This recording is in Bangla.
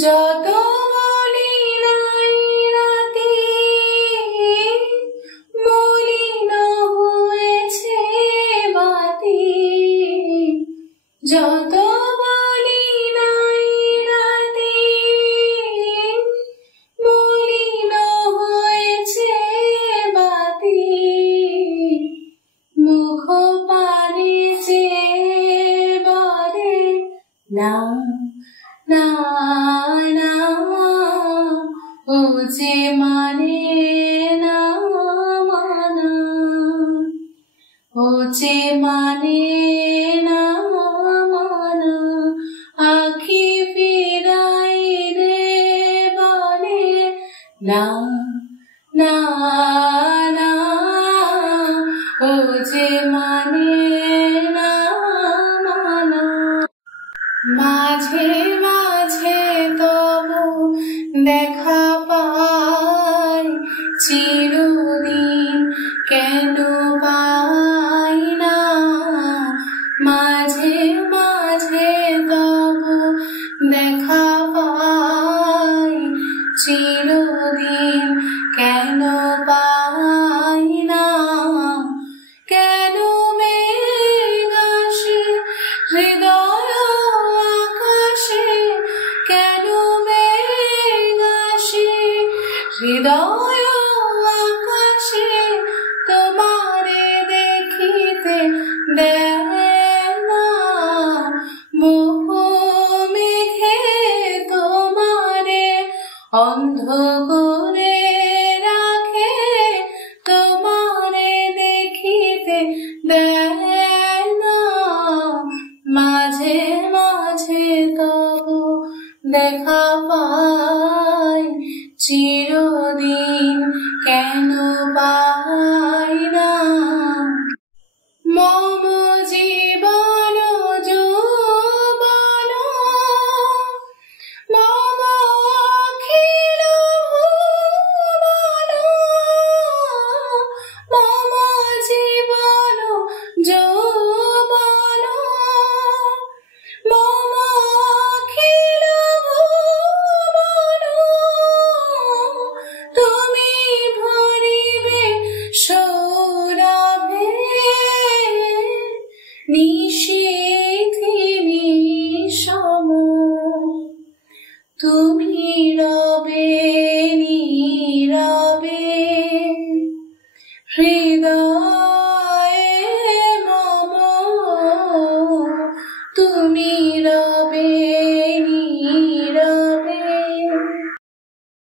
যত বলি নাই রাতে মলিন হয়েছে বাতি, যত বলি নাই রাতে মলিন হয়েছে বাতি, মুখ পানে চেয়ে বলে না না না, ও যে মানে না মানা, ও যে মানে না মানা, আখি ফিরাই দে বলে না না না, ও যে মানে না মানা। মাঝে মাঝে তবু দেখা পাই, চিরদিন কেন পাই না। মাঝে মাঝে তবু দেখা পাই, চিরদিন কেন পাই না। কেন মেঘ আসে হৃদয় আকাশে, কেন মেঘ আসে হৃদয় আকাশে, তোমারে দেখিতে দেয় না। বহু মেঘে তোমারে অন্ধ করে রাখে, তোমারে দেখিতে দেয় না। মাঝে মাঝে তবু দেখা পাই, চিরদিন কেন পাই না। মম জীবন যৌবন মম অখিল ভুবন, মম জীবন যৌবন মম অখিল ভুবন, তুমি ভরিবে সৌরভে নিশীথি নিশম, তুমি